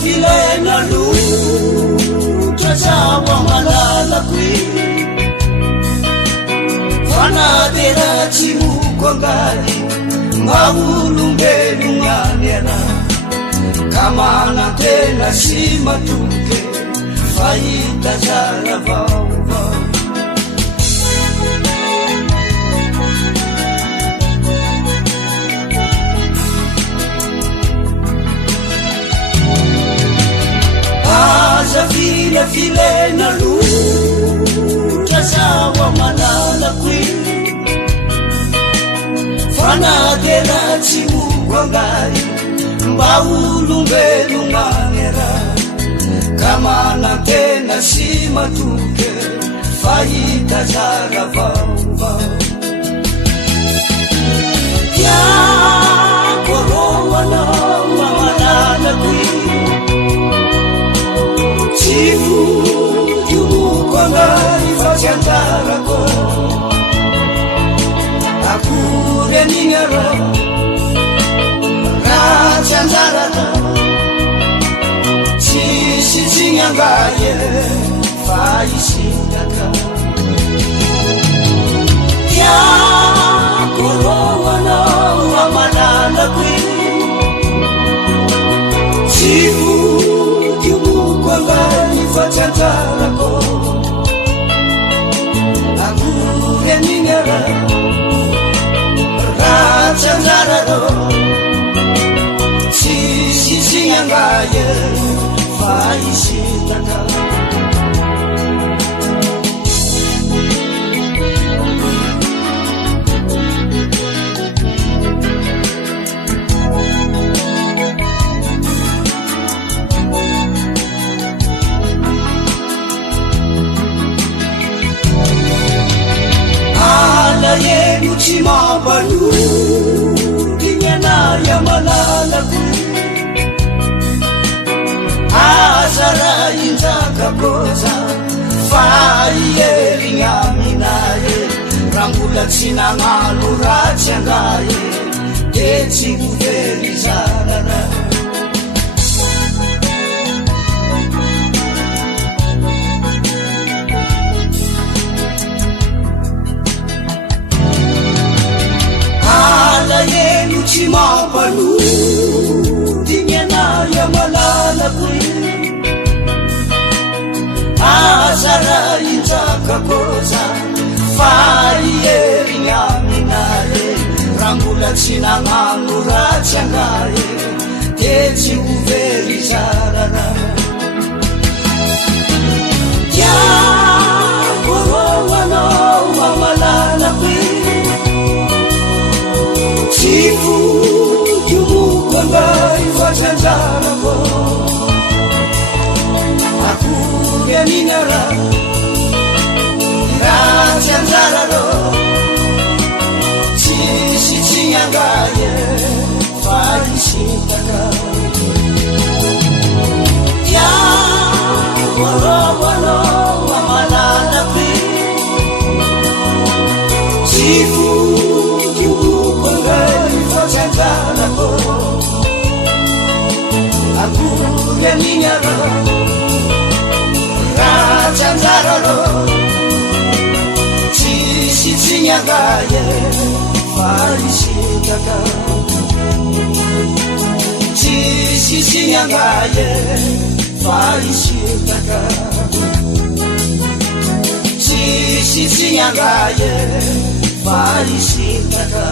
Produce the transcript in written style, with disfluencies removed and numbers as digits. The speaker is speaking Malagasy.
filena lutrasawa malala qui fanatena tsy moko angali maolombelonganera kamanatena sy matoke fahita zara vaovao aza filena lutrasawa malala qui fanatena tsy moko angali maolombelonganera kamanatena sy matoke fahita zara vaovao tiakoroanao mamalala qui tsy fodiomoko angali fa tsy anjarako akory anigny arô raha tsy anjarana tsisy tsigny angaye fa isitaka tiakoroanao mamalala qui tsy fodiomoko angali fa tsy anjarako akory anigny ara raha tsy anjarano tsisy tsigny angaye fa isitaka eno tsy mampalo tignanaya malala qui aza raha injaka koza fa ierigny aminaye raha mbola tsy nagnano ratsy angaye de tsy hovery zarana eno tsy mampalo tignanaya malala qui aza raha injaka koza fa ierigny aminaye raha mbola tsy nagnano ratsy angaye de tsy hovery zarana tiakoroanao mamalala qui tsy fodiomoko angai fa tsy anjarako akory anigny ara raha tsy anjarano tsisy tsigny angaye fa isitaka tiakoroanao mamalala qui tsy fodiomoko angai fa tsy anjarako akory anigny ara raha tsy anjarano tsisy tsigny angaye fa isitaka tsisy tsigny angaye fa isitaka tsisy tsigny angaye fa isitaka